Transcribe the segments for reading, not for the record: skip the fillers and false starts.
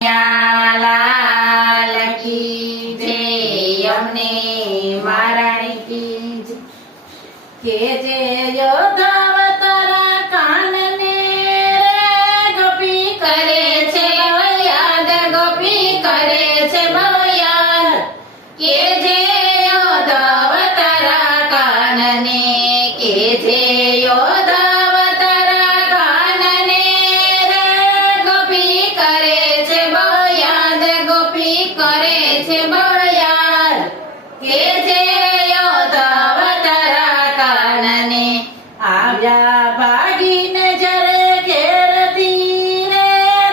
લાલ કી જય, અમને મહારાણી કી જય। કે જે યોધાવતારા કાનને રે ગોપી કરે છે બહુ યાદ, ગોપી કરે છે બહુ યાદ। કે જે યોધાવતારા કાનને, કે જે યોધાવતારા કાનને રે ગોપી કરે છે બહુ યાદ, ગોપી કરે છે બહુ યાદ। કે જે યોધાવતારા કાનને આવ્યા ભાગીને જરે ઘેરથી રે,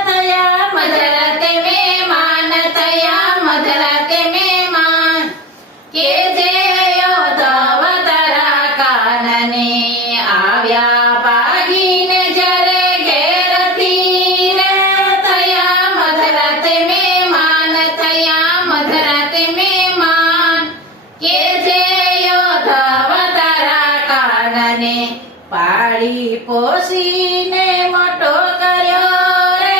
થયા મધરાતે મહેમાન, થયા મધરાતે મહેમાન। કે જે યોધાવતારા કાનને આવ્યા ભાગીને જરે ઘેરથી રે, થયા મધરાતે મહેમાન, થયા મધરાતે મહેમાન। કે જે યોધાવતારા કાનને પાળી પોષીને મોટો કર્યો રે,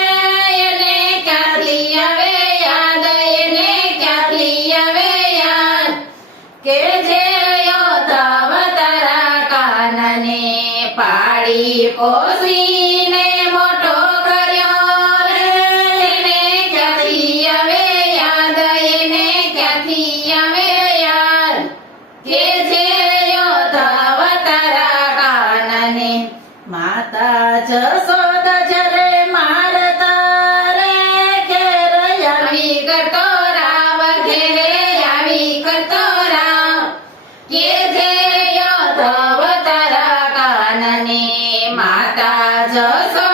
એને ક્યાંથી આવે યાદ, એને ક્યાંથી આવે યાદ। કે જે યોધાવતારા કાનને પાળી પોષીને મોટો કર્યો રે, એને ક્યાંથી આવે યાદ, એને ક્યાંથી આવે યાદ। કે જે યોધાવતારા કાનને માતા જશોદા જરે મારતા રે, ઘેર આવી કરતો રાવ, ઘેરે આવી કરતો રાવ। કે જે યોધાવતારા કાનને માતા જશોદા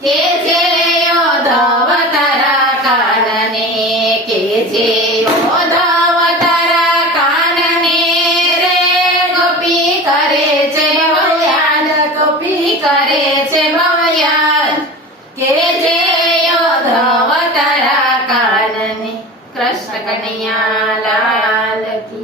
કે જે યોધવ તારા કાનને કે જે યોધવ તારા કાનને રે ગોપી કરે છે બહુ યાદ ગોપી કરે છે બહુ યાદ કે જે યોધવ તારા કાનને કૃષ્ણ કનૈયા લાલ કી